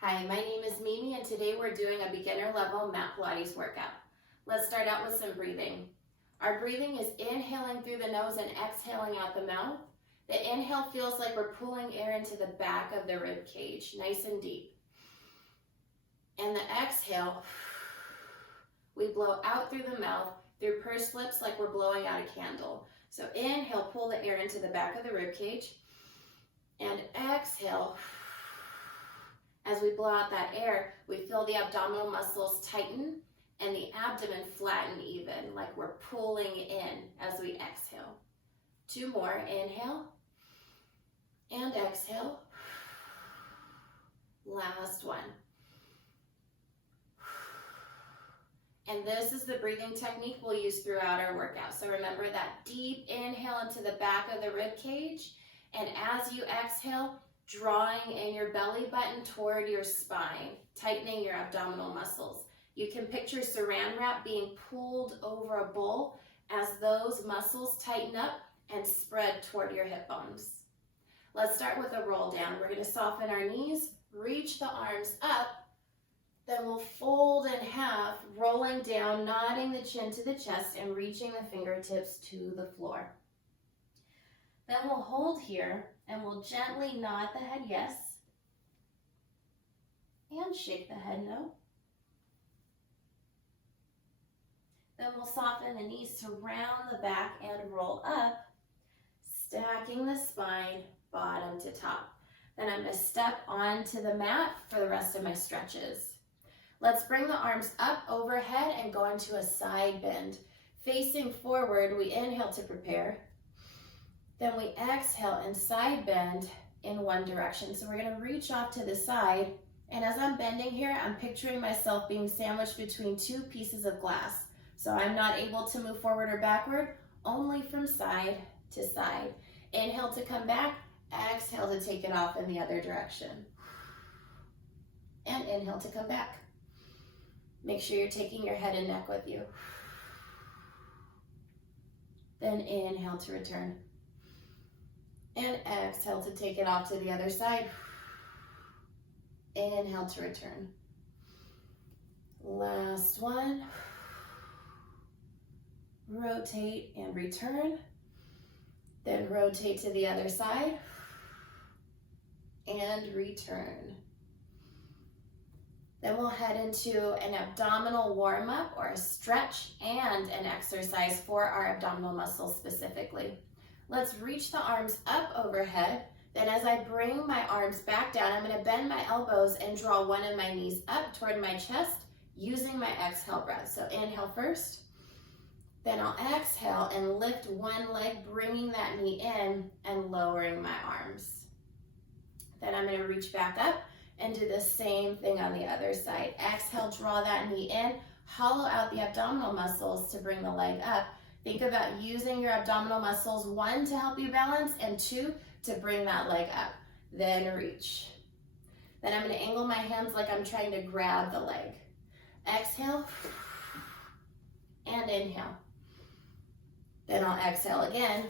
Hi, my name is Mimi and today we're doing a beginner level mat Pilates workout. Let's start out with some breathing. Our breathing is inhaling through the nose and exhaling out the mouth. The inhale feels like we're pulling air into the back of the rib cage, nice and deep. And the exhale, we blow out through the mouth, through pursed lips like we're blowing out a candle. So inhale, pull the air into the back of the rib cage. And exhale, as we blow out that air, we feel the abdominal muscles tighten and the abdomen flatten even, like we're pulling in as we exhale. Two more, inhale and exhale. Last one. And this is the breathing technique we'll use throughout our workout. So remember that deep inhale into the back of the rib cage, and as you exhale, drawing in your belly button toward your spine, tightening your abdominal muscles. You can picture saran wrap being pulled over a bowl as those muscles tighten up and spread toward your hip bones. Let's start with a roll down. We're going to soften our knees, reach the arms up, then we'll fold in half, rolling down, nodding the chin to the chest and reaching the fingertips to the floor. Then we'll hold here and we'll gently nod the head yes and shake the head no. Then we'll soften the knees to round the back and roll up, stacking the spine bottom to top. Then I'm going to step onto the mat for the rest of my stretches. Let's bring the arms up overhead and go into a side bend. Facing forward, we inhale to prepare. Then we exhale and side bend in one direction. So we're going to reach off to the side. And as I'm bending here, I'm picturing myself being sandwiched between two pieces of glass. So I'm not able to move forward or backward, only from side to side. Inhale to come back, exhale to take it off in the other direction. And inhale to come back. Make sure you're taking your head and neck with you. Then inhale to return. And exhale to take it off to the other side. Inhale to return. Last one. Rotate and return. Then rotate to the other side. And return. Then we'll head into an abdominal warm-up or a stretch and an exercise for our abdominal muscles specifically. Let's reach the arms up overhead. Then as I bring my arms back down, I'm going to bend my elbows and draw one of my knees up toward my chest using my exhale breath. So inhale first. Then I'll exhale and lift one leg, bringing that knee in and lowering my arms. Then I'm going to reach back up and do the same thing on the other side. Exhale, draw that knee in, hollow out the abdominal muscles to bring the leg up. Think about using your abdominal muscles, one, to help you balance, and two, to bring that leg up. Then reach. Then I'm going to angle my hands like I'm trying to grab the leg. Exhale and inhale. Then I'll exhale again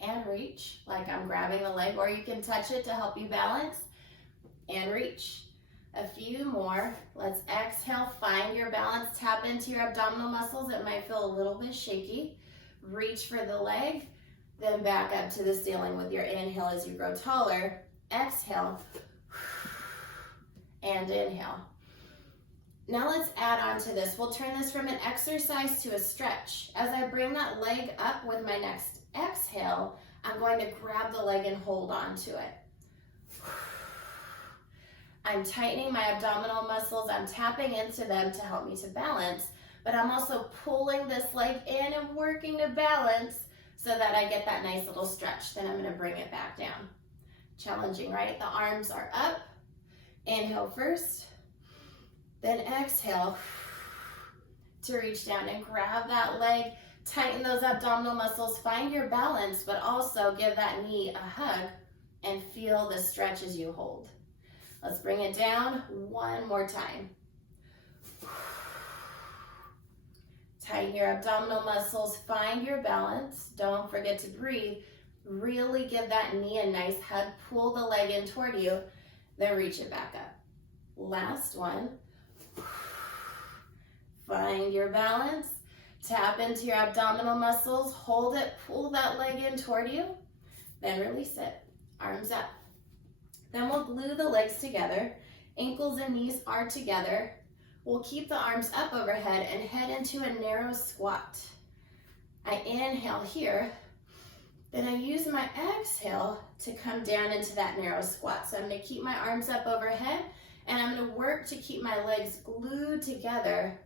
and reach like I'm grabbing the leg, or you can touch it to help you balance and reach. A few more. Let's exhale, find your balance, tap into your abdominal muscles. It might feel a little bit shaky. Reach for the leg, then back up to the ceiling with your inhale as you grow taller. Exhale and inhale. Now let's add on to this. We'll turn this from an exercise to a stretch. As I bring that leg up with my next exhale, I'm going to grab the leg and hold on to it. I'm tightening my abdominal muscles. I'm tapping into them to help me to balance, but I'm also pulling this leg in and working to balance so that I get that nice little stretch. Then I'm going to bring it back down. Challenging, right? The arms are up. Inhale first, then exhale to reach down and grab that leg. Tighten those abdominal muscles. Find your balance, but also give that knee a hug and feel the stretch as you hold. Let's bring it down one more time. Tighten your abdominal muscles, find your balance. Don't forget to breathe. Really give that knee a nice hug. Pull the leg in toward you. then reach it back up. Last one. Find your balance. Tap into your abdominal muscles. Hold it. Pull that leg in toward you. Then release it. Arms up. Then we'll glue the legs together. Ankles and knees are together. We'll keep the arms up overhead and head into a narrow squat. I inhale here. Then I use my exhale to come down into that narrow squat. So I'm going to keep my arms up overhead, and I'm going to work to keep my legs glued together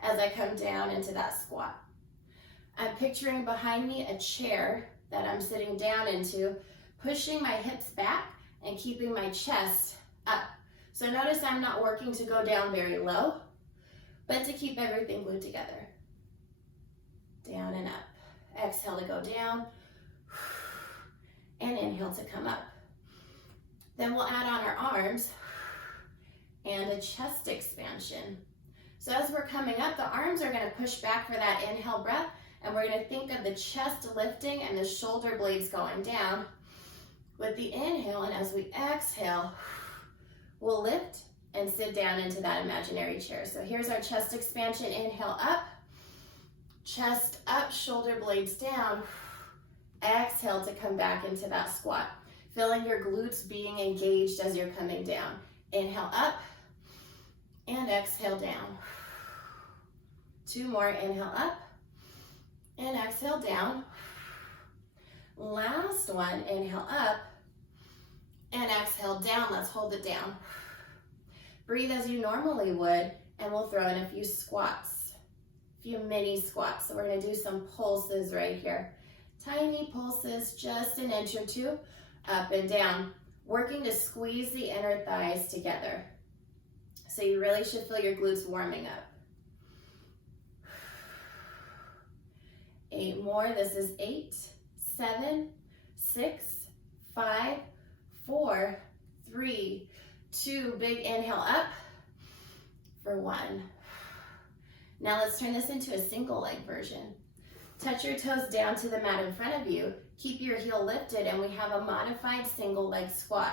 as I come down into that squat. I'm picturing behind me a chair that I'm sitting down into, pushing my hips back and keeping my chest up. So notice I'm not working to go down very low, but to keep everything glued together. Down and up. Exhale to go down. And inhale to come up. Then we'll add on our arms and a chest expansion. So as we're coming up, the arms are going to push back for that inhale breath, and we're going to think of the chest lifting and the shoulder blades going down with the inhale, and as we exhale, we'll lift and sit down into that imaginary chair. So here's our chest expansion. Inhale up, chest up, shoulder blades down. Exhale to come back into that squat. Feeling your glutes being engaged as you're coming down. Inhale up and exhale down. Two more. Inhale up and exhale down. Last one. Inhale up and exhale down. Let's hold it down. Breathe as you normally would, and we'll throw in a few squats, a few mini squats. So we're going to do some pulses right here. Tiny pulses, just an inch or two, up and down, working to squeeze the inner thighs together. So you really should feel your glutes warming up. 8 more. This is 8, 7, 6, 5, 4, 3, 2. Big inhale up for 1. Now let's turn this into a single leg version. Touch your toes down to the mat in front of you. Keep your heel lifted, and we have a modified single leg squat.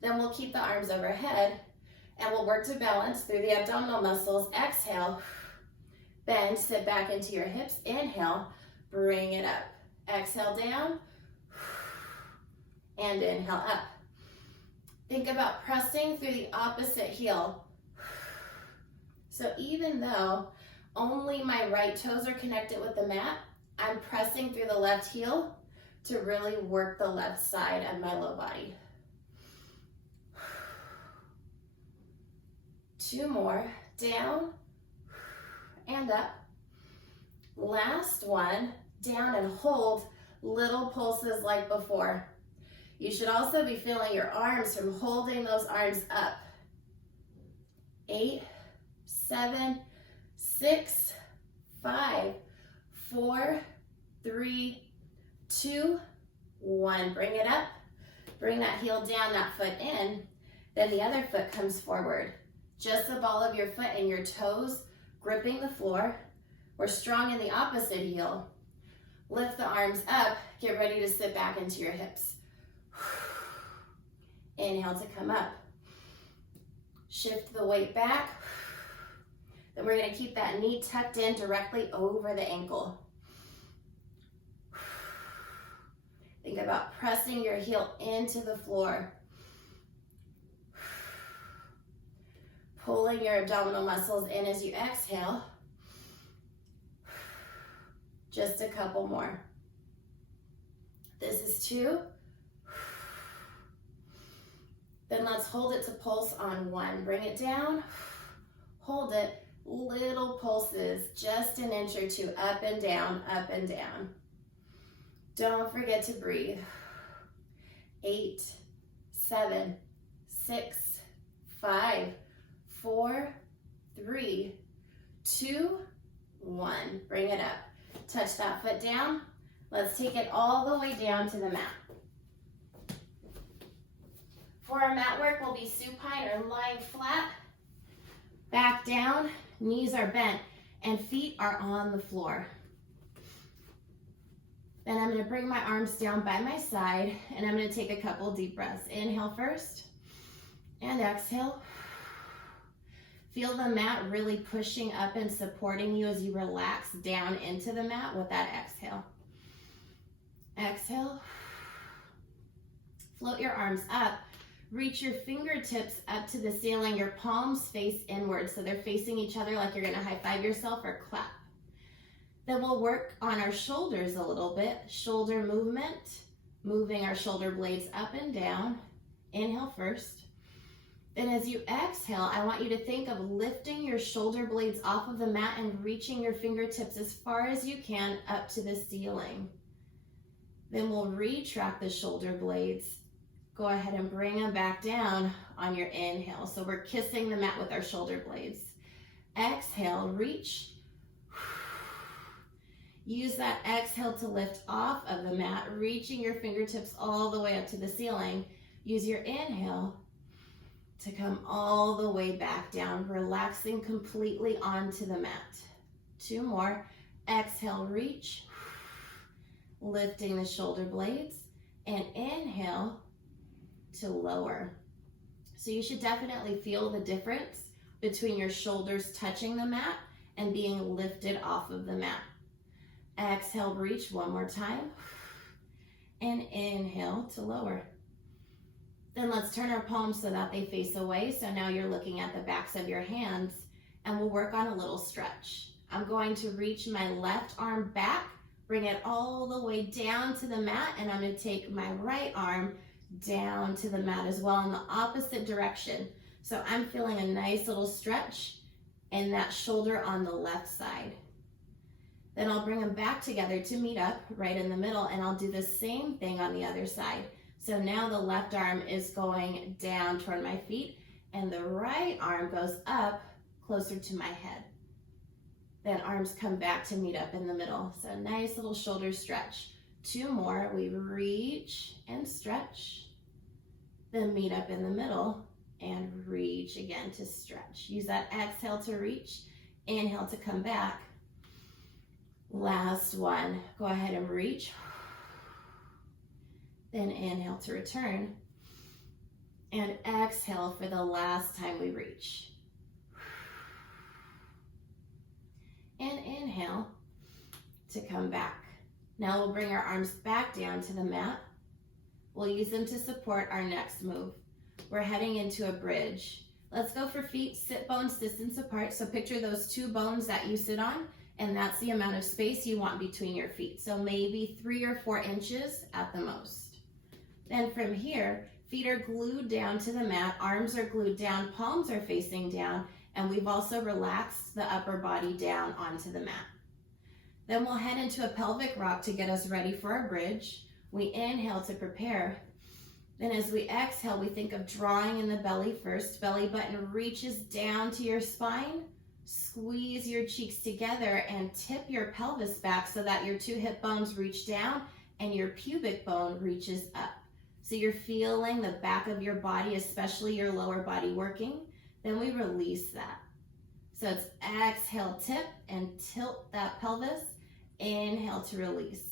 Then we'll keep the arms overhead, and we'll work to balance through the abdominal muscles. Exhale, bend, sit back into your hips. Inhale, bring it up. Exhale down, and inhale up. Think about pressing through the opposite heel. So even though only my right toes are connected with the mat, I'm pressing through the left heel to really work the left side of my low body. 2 more. Down and up. Last one. Down and hold. Little pulses like before. You should also be feeling your arms from holding those arms up. 8, 7, 6, 5, 4, 3, 2, 1. Bring it up. Bring that heel down, that foot in. Then the other foot comes forward. Just the ball of your foot and your toes gripping the floor. We're strong in the opposite heel. Lift the arms up. Get ready to sit back into your hips. Inhale to come up. Shift the weight back. Then we're going to keep that knee tucked in directly over the ankle. Think about pressing your heel into the floor. Pulling your abdominal muscles in as you exhale. Just a couple more. This is 2. Then let's hold it to pulse on 1. Bring it down. Hold it. Little pulses, just an inch or 2, up and down, up and down. Don't forget to breathe. 8, 7, 6, 5, 4, 3, 2, 1. Bring it up. Touch that foot down. Let's take it all the way down to the mat. For our mat work, we'll be supine or lying flat. Back down, knees are bent, and feet are on the floor. Then I'm going to bring my arms down by my side, and I'm going to take a couple deep breaths. Inhale first. And exhale. Feel the mat really pushing up and supporting you as you relax down into the mat with that exhale. Exhale. Float your arms up. Reach your fingertips up to the ceiling. Your palms face inward, so they're facing each other like you're gonna high five yourself or clap. Then we'll work on our shoulders a little bit. Shoulder movement, moving our shoulder blades up and down. Inhale first. Then as you exhale, I want you to think of lifting your shoulder blades off of the mat and reaching your fingertips as far as you can up to the ceiling. Then we'll retract the shoulder blades. Go ahead and bring them back down on your inhale. So we're kissing the mat with our shoulder blades. Exhale, reach. Use that exhale to lift off of the mat, reaching your fingertips all the way up to the ceiling. Use your inhale to come all the way back down, relaxing completely onto the mat. 2 more. Exhale, reach, lifting the shoulder blades, and inhale to lower. So you should definitely feel the difference between your shoulders touching the mat and being lifted off of the mat. Exhale, reach 1 more time, and inhale to lower. Then let's turn our palms so that they face away. So now you're looking at the backs of your hands, and we'll work on a little stretch. I'm going to reach my left arm back, bring it all the way down to the mat, and I'm going to take my right arm down to the mat as well in the opposite direction. So I'm feeling a nice little stretch in that shoulder on the left side. Then I'll bring them back together to meet up right in the middle, and I'll do the same thing on the other side. So now the left arm is going down toward my feet, and the right arm goes up closer to my head. Then arms come back to meet up in the middle. So nice little shoulder stretch. 2 more. We reach and stretch. Then meet up in the middle and reach again to stretch. Use that exhale to reach. Inhale to come back. Last one. Go ahead and reach. Then inhale to return. And exhale for the last time we reach. And inhale to come back. Now we'll bring our arms back down to the mat. We'll use them to support our next move. We're heading into a bridge. Let's go for feet sit bones distance apart. So picture those 2 bones that you sit on, and that's the amount of space you want between your feet. So maybe 3 or 4 inches at the most. Then from here, feet are glued down to the mat, arms are glued down, palms are facing down, and we've also relaxed the upper body down onto the mat. Then we'll head into a pelvic rock to get us ready for our bridge. We inhale to prepare. Then as we exhale, we think of drawing in the belly first. Belly button reaches down to your spine. Squeeze your cheeks together and tip your pelvis back so that your 2 hip bones reach down and your pubic bone reaches up. So you're feeling the back of your body, especially your lower body working. Then we release that. So it's exhale, tip, and tilt that pelvis. Inhale to release.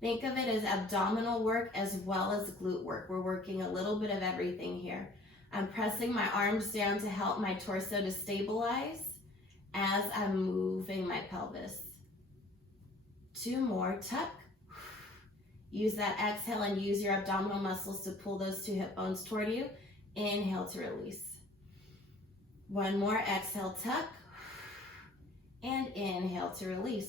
Think of it as abdominal work as well as glute work. We're working a little bit of everything here. I'm pressing my arms down to help my torso to stabilize as I'm moving my pelvis. 2 more, tuck. Use that exhale and use your abdominal muscles to pull those 2 hip bones toward you. Inhale to release. 1 more, exhale, tuck. And inhale to release.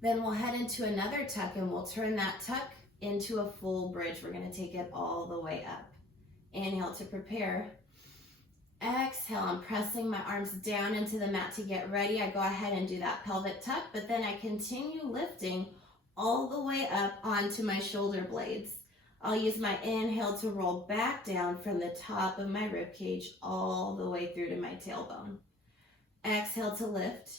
Then we'll head into another tuck, and we'll turn that tuck into a full bridge. We're going to take it all the way up. Inhale to prepare. Exhale, I'm pressing my arms down into the mat to get ready. I go ahead and do that pelvic tuck, but then I continue lifting all the way up onto my shoulder blades. I'll use my inhale to roll back down from the top of my rib cage all the way through to my tailbone. Exhale to lift.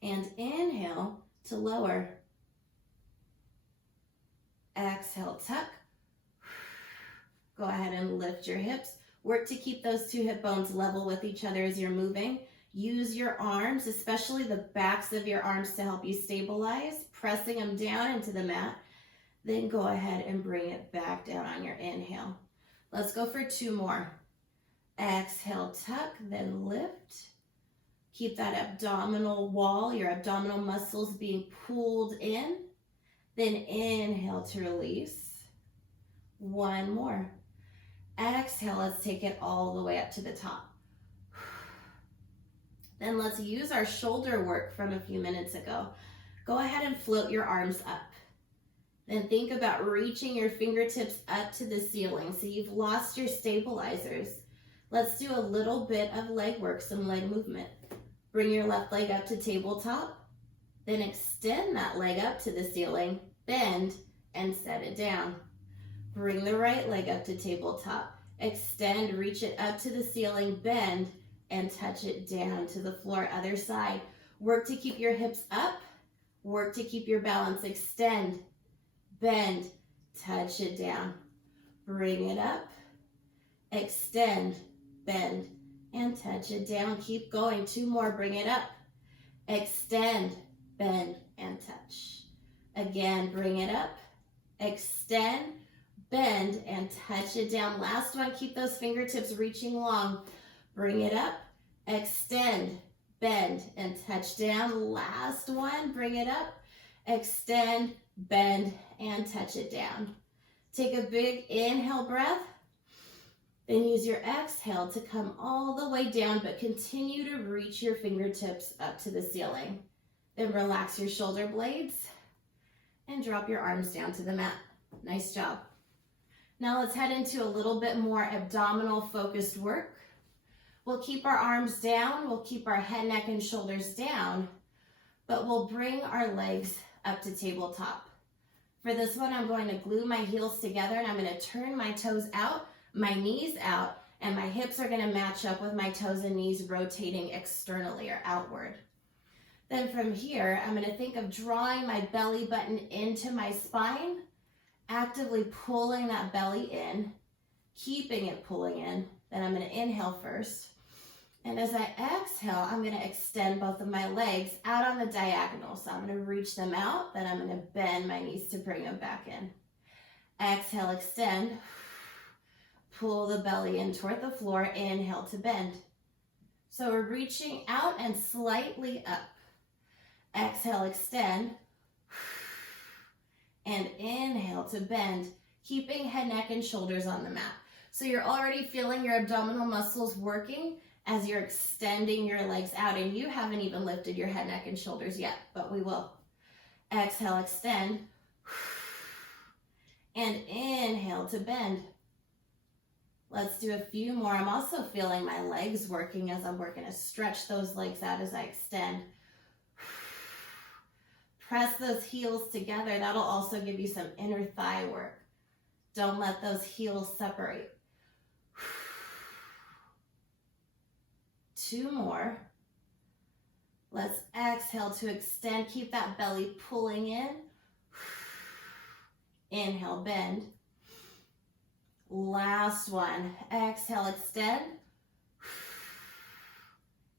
And inhale to lower. Exhale, tuck. Go ahead and lift your hips. Work to keep those 2 hip bones level with each other as you're moving. Use your arms, especially the backs of your arms, to help you stabilize, pressing them down into the mat. Then go ahead and bring it back down on your inhale. Let's go for 2 more. Exhale, tuck, then lift. Keep that abdominal wall, your abdominal muscles being pulled in. Then inhale to release. 1 more. Exhale, let's take it all the way up to the top. Then let's use our shoulder work from a few minutes ago. Go ahead and float your arms up. Then think about reaching your fingertips up to the ceiling. So you've lost your stabilizers. Let's do a little bit of leg work, some leg movement. Bring your left leg up to tabletop. Then extend that leg up to the ceiling, bend, and set it down. Bring the right leg up to tabletop. Extend, reach it up to the ceiling, bend, and touch it down to the floor. Other side. Work to keep your hips up. Work to keep your balance. Extend, bend, touch it down. Bring it up. Extend, bend, and touch it down. Keep going. 2 more. Bring it up. Extend, bend, and touch. Again, bring it up. Extend, bend, and touch it down. Last one. Keep those fingertips reaching long. Bring it up. Extend, bend, and touch down. Last one. Bring it up. Extend, bend, and touch it down. Take a big inhale breath. Then use your exhale to come all the way down, but continue to reach your fingertips up to the ceiling. Then relax your shoulder blades and drop your arms down to the mat. Nice job. Now let's head into a little bit more abdominal focused work. We'll keep our arms down, we'll keep our head, neck, and shoulders down, but we'll bring our legs up to tabletop. For this one, I'm going to glue my heels together and I'm going to turn my toes out, my knees out, and my hips are going to match up with my toes and knees rotating externally or outward. Then from here, I'm going to think of drawing my belly button into my spine, actively pulling that belly in, keeping it pulling in. Then I'm going to inhale first. And as I exhale, I'm going to extend both of my legs out on the diagonal. So I'm going to reach them out, then I'm going to bend my knees to bring them back in. Exhale, extend. Pull the belly in toward the floor. Inhale to bend. So we're reaching out and slightly up. Exhale, extend. And inhale to bend, keeping head, neck, and shoulders on the mat. So you're already feeling your abdominal muscles working as you're extending your legs out, and you haven't even lifted your head, neck, and shoulders yet, but we will. Exhale, extend. And inhale to bend. Let's do a few more. I'm also feeling my legs working as I'm working to stretch those legs out as I extend. Press those heels together. That'll also give you some inner thigh work. Don't let those heels separate. 2 more. Let's exhale to extend. Keep that belly pulling in. Inhale, bend. Last one. Exhale, extend.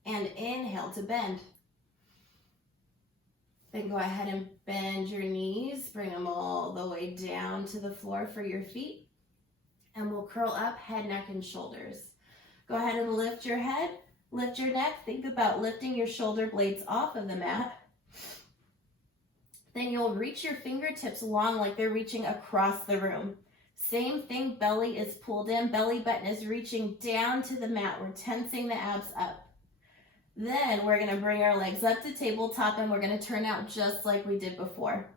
And inhale to bend. Then go ahead and bend your knees. Bring them all the way down to the floor for your feet. And we'll curl up, head, neck, and shoulders. Go ahead and lift your head, lift your neck. Think about lifting your shoulder blades off of the mat. Then you'll reach your fingertips long like they're reaching across the room. Same thing, belly is pulled in, belly button is reaching down to the mat. We're tensing the abs up. Then we're going to bring our legs up to tabletop and we're going to turn out just like we did before.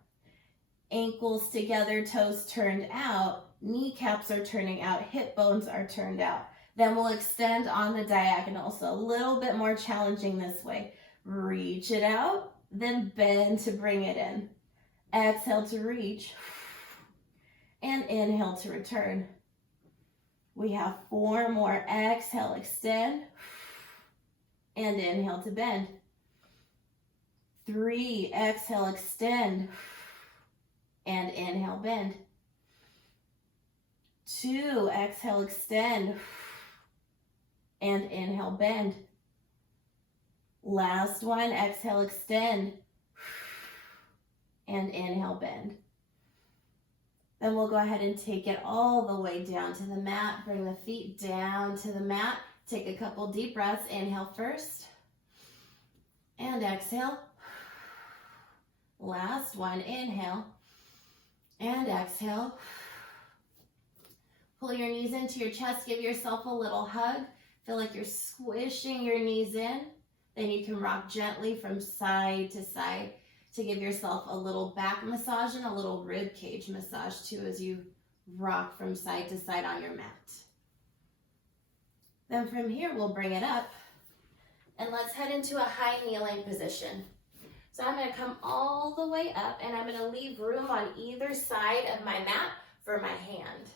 Ankles together, toes turned out, kneecaps are turning out, hip bones are turned out. Then we'll extend on the diagonal, so a little bit more challenging this way. Reach it out, then bend to bring it in. Exhale to reach, and inhale to return. We have 4 more. Exhale, extend, and inhale to bend. 3, exhale, extend, and inhale, bend. 2, exhale, extend, and inhale, bend. Last one, exhale, extend, and inhale, bend. Then we'll go ahead and take it all the way down to the mat. Bring the feet down to the mat. Take a couple deep breaths. Inhale first. And exhale. Last one. Inhale. And exhale. Pull your knees into your chest. Give yourself a little hug. Feel like you're squishing your knees in. Then you can rock gently from side to side to give yourself a little back massage and a little rib cage massage too as you rock from side to side on your mat. Then from here, we'll bring it up and let's head into a high kneeling position. So I'm gonna come all the way up and I'm gonna leave room on either side of my mat for my hand.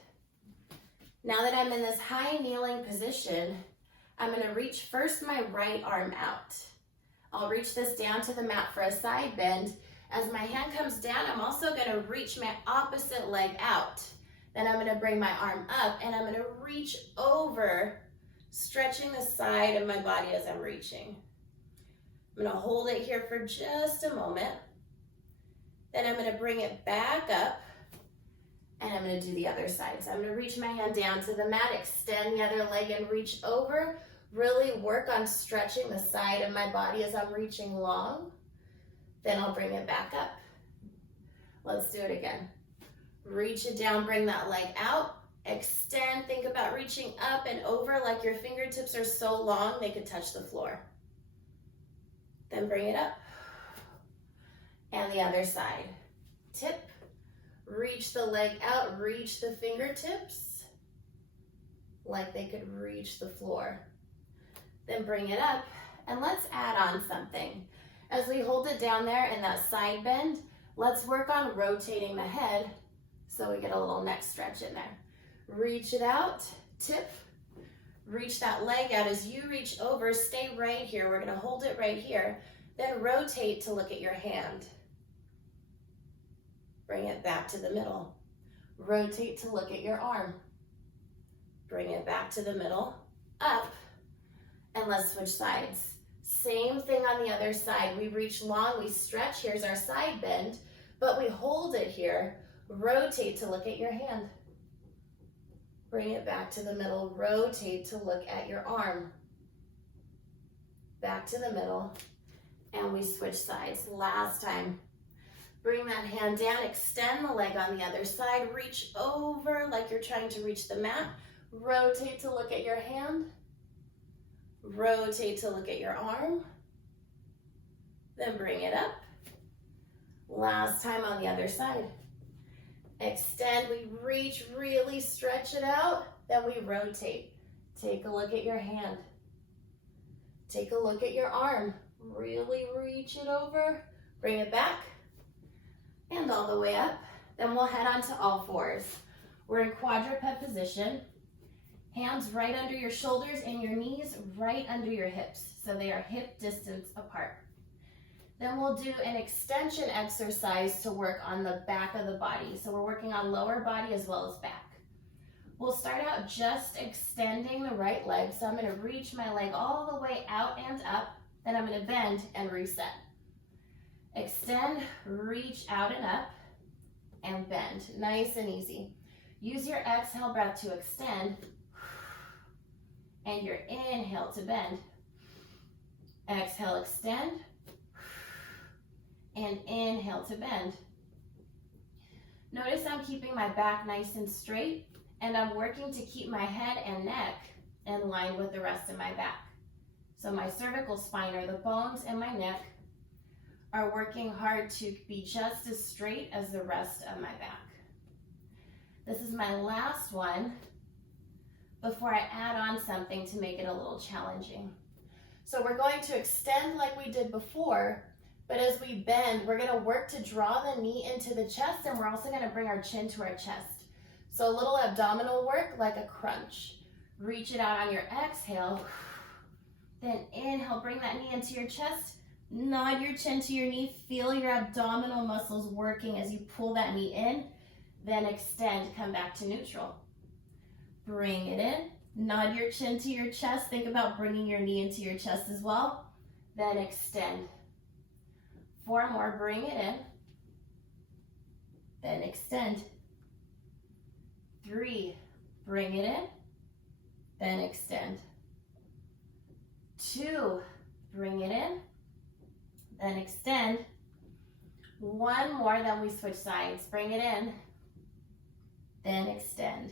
Now that I'm in this high kneeling position, I'm gonna reach first my right arm out. I'll reach this down to the mat for a side bend. As my hand comes down, I'm also gonna reach my opposite leg out. Then I'm gonna bring my arm up and I'm gonna reach over, stretching the side of my body as I'm reaching. I'm gonna hold it here for just a moment. Then I'm gonna bring it back up and I'm gonna do the other side. So I'm gonna reach my hand down to the mat, extend the other leg and reach over. Really work on stretching the side of my body as I'm reaching long. Then I'll bring it back up. Let's do it again. Reach it down, bring that leg out, extend, think about reaching up and over like your fingertips are so long they could touch the floor. Then bring it up. And the other side. Tip, reach the leg out, reach the fingertips like they could reach the floor. Then bring it up and let's add on something. As we hold it down there in that side bend, let's work on rotating the head so we get a little neck stretch in there. Reach it out, tip, reach that leg out. As you reach over, stay right here. We're gonna hold it right here. Then rotate to look at your hand. Bring it back to the middle. Rotate to look at your arm. Bring it back to the middle, up, and let's switch sides. Same thing on the other side. We reach long, we stretch. Here's our side bend, but we hold it here. Rotate to look at your hand. Bring it back to the middle. Rotate to look at your arm. Back to the middle, and we switch sides. Last time. Bring that hand down, extend the leg on the other side. Reach over like you're trying to reach the mat. Rotate to look at your hand. Rotate to look at your arm. Then bring it up. Last time on the other side. Extend, we reach, really stretch it out. Then we rotate. Take a look at your hand. Take a look at your arm. Really reach it over. Bring it back. And all the way up. Then we'll head on to all fours. We're in quadruped position. Hands right under your shoulders and your knees right under your hips. So they are hip distance apart. Then we'll do an extension exercise to work on the back of the body. So we're working on lower body as well as back. We'll start out just extending the right leg. So I'm going to reach my leg all the way out and up. Then I'm going to bend and reset. Extend, reach out and up, and bend. Nice and easy. Use your exhale breath to extend, and your inhale to bend. Exhale, extend, and inhale to bend. Notice I'm keeping my back nice and straight, and I'm working to keep my head and neck in line with the rest of my back. So my cervical spine, or the bones in my neck, are working hard to be just as straight as the rest of my back. This is my last one before I add on something to make it a little challenging. So we're going to extend like we did before, but as we bend, we're gonna work to draw the knee into the chest, and we're also gonna bring our chin to our chest. So a little abdominal work like a crunch. Reach it out on your exhale, then inhale, bring that knee into your chest. Nod your chin to your knee. Feel your abdominal muscles working as you pull that knee in. Then extend, come back to neutral. Bring it in. Nod your chin to your chest. Think about bringing your knee into your chest as well. Then extend. 4 more. Bring it in. Then extend. 3, bring it in, then extend. 2, bring it in, then extend. 1 more, then we switch sides. Bring it in, then extend.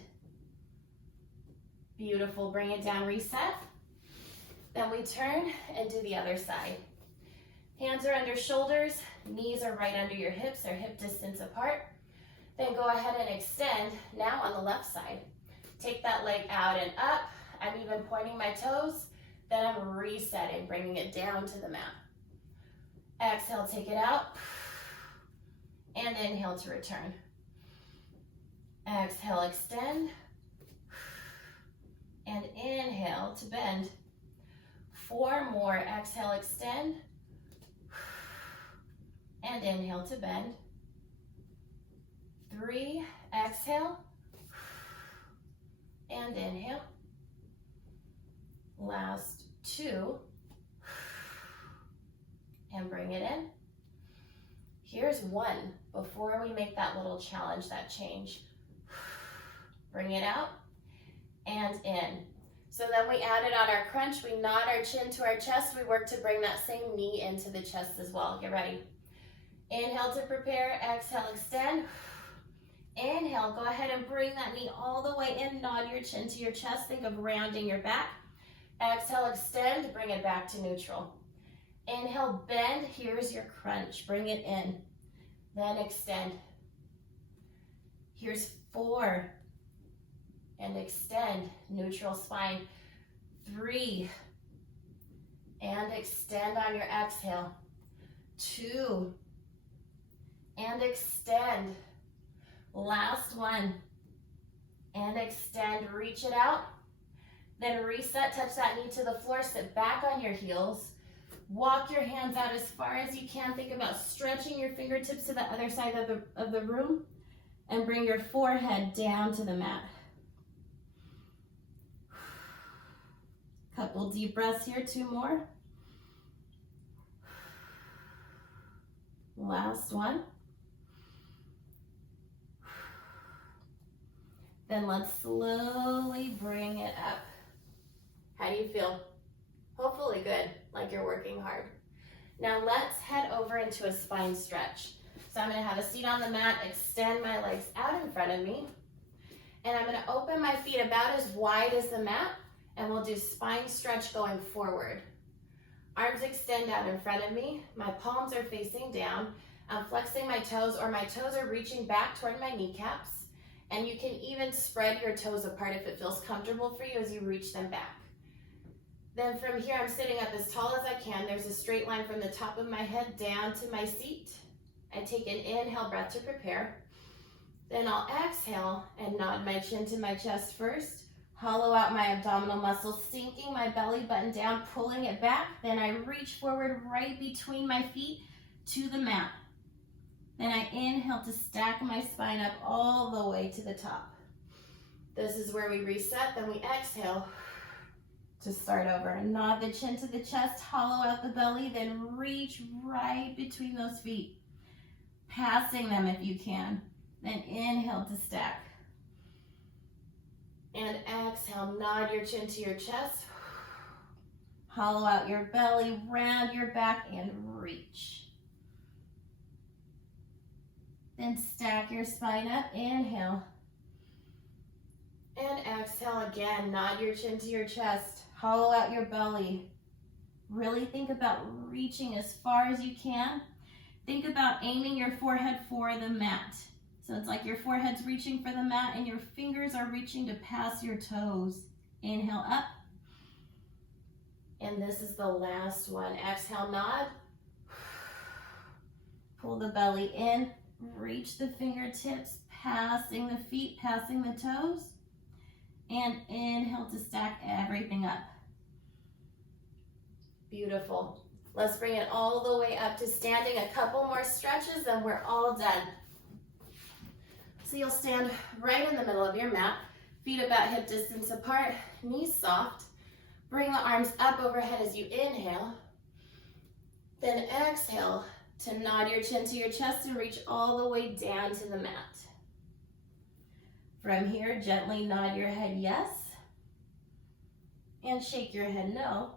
Beautiful, bring it down, reset. Then we turn and do the other side. Hands are under shoulders, knees are right under your hips, they're hip distance apart. Then go ahead and extend, now on the left side. Take that leg out and up. I'm even pointing my toes. Then I'm resetting, bringing it down to the mat. Exhale, take it out. And inhale to return. Exhale, extend. And inhale to bend. 4 more. Exhale, extend. And inhale to bend. 3, exhale. And inhale. Last 2. And bring it in. Here's 1 before we make that little challenge, that change. Bring it out and in. So then we added on our crunch, we nod our chin to our chest, we work to bring that same knee into the chest as well. Get ready. Inhale to prepare, exhale, extend. Inhale, go ahead and bring that knee all the way in, nod your chin to your chest, think of rounding your back. Exhale, extend, bring it back to neutral. Inhale, bend, here's your crunch, bring it in, then extend. Here's 4, and extend, neutral spine. 3, and extend on your exhale. 2, and extend. Last 1, and extend, reach it out. Then reset, touch that knee to the floor, sit back on your heels. Walk your hands out as far as you can. Think about stretching your fingertips to the other side of the room and bring your forehead down to the mat. Couple deep breaths here, 2 more. Last 1. Then let's slowly bring it up. How do you feel? Hopefully good, like you're working hard. Now let's head over into a spine stretch. So I'm gonna have a seat on the mat, extend my legs out in front of me, and I'm gonna open my feet about as wide as the mat, and we'll do spine stretch going forward. Arms extend out in front of me, my palms are facing down, I'm flexing my toes, or my toes are reaching back toward my kneecaps, and you can even spread your toes apart if it feels comfortable for you as you reach them back. Then from here, I'm sitting up as tall as I can. There's a straight line from the top of my head down to my seat. I take an inhale breath to prepare. Then I'll exhale and nod my chin to my chest first. Hollow out my abdominal muscles, sinking my belly button down, pulling it back. Then I reach forward right between my feet to the mat. Then I inhale to stack my spine up all the way to the top. This is where we reset. Then we exhale to start over. Nod the chin to the chest, hollow out the belly, then reach right between those feet, passing them if you can. Then inhale to stack. And exhale, nod your chin to your chest, hollow out your belly, round your back, and reach. Then stack your spine up, inhale. And exhale again, nod your chin to your chest, hollow out your belly. Really think about reaching as far as you can. Think about aiming your forehead for the mat. So it's like your forehead's reaching for the mat and your fingers are reaching to pass your toes. Inhale up. And this is the last one. Exhale, nod. Pull the belly in, reach the fingertips, passing the feet, passing the toes. And inhale to stack everything up. Beautiful. Let's bring it all the way up to standing. A couple more stretches, then we're all done. So you'll stand right in the middle of your mat, feet about hip distance apart, knees soft. Bring the arms up overhead as you inhale. Then exhale to nod your chin to your chest and reach all the way down to the mat. From here, gently nod your head yes, and shake your head no.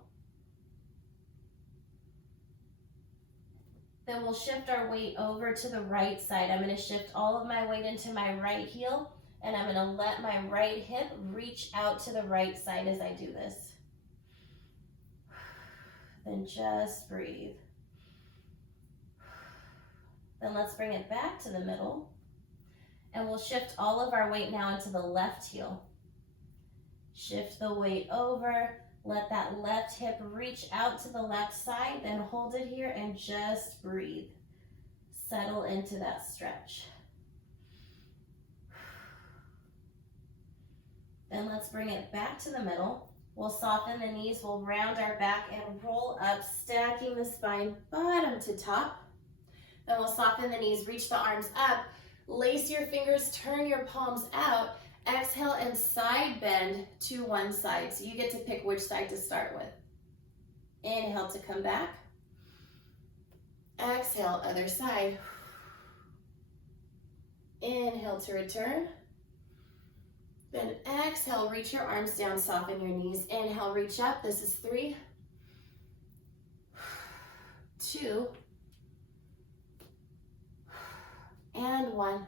Then we'll shift our weight over to the right side. I'm going to shift all of my weight into my right heel, and I'm going to let my right hip reach out to the right side as I do this. Then just breathe. Then let's bring it back to the middle. And we'll shift all of our weight now into the left heel. Shift the weight over. Let that left hip reach out to the left side. Then hold it here and just breathe. Settle into that stretch. Then let's bring it back to the middle. We'll soften the knees. We'll round our back and roll up, stacking the spine bottom to top. Then we'll soften the knees, reach the arms up. Lace your fingers, turn your palms out. Exhale and side bend to one side. So you get to pick which side to start with. Inhale to come back. Exhale, other side. Inhale to return. Then exhale, reach your arms down, soften your knees. Inhale, reach up. This is 3, 2, and 1.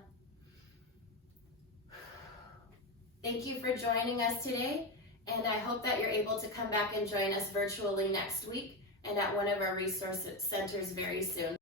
Thank you for joining us today, and I hope that you're able to come back and join us virtually next week and at one of our resource centers very soon.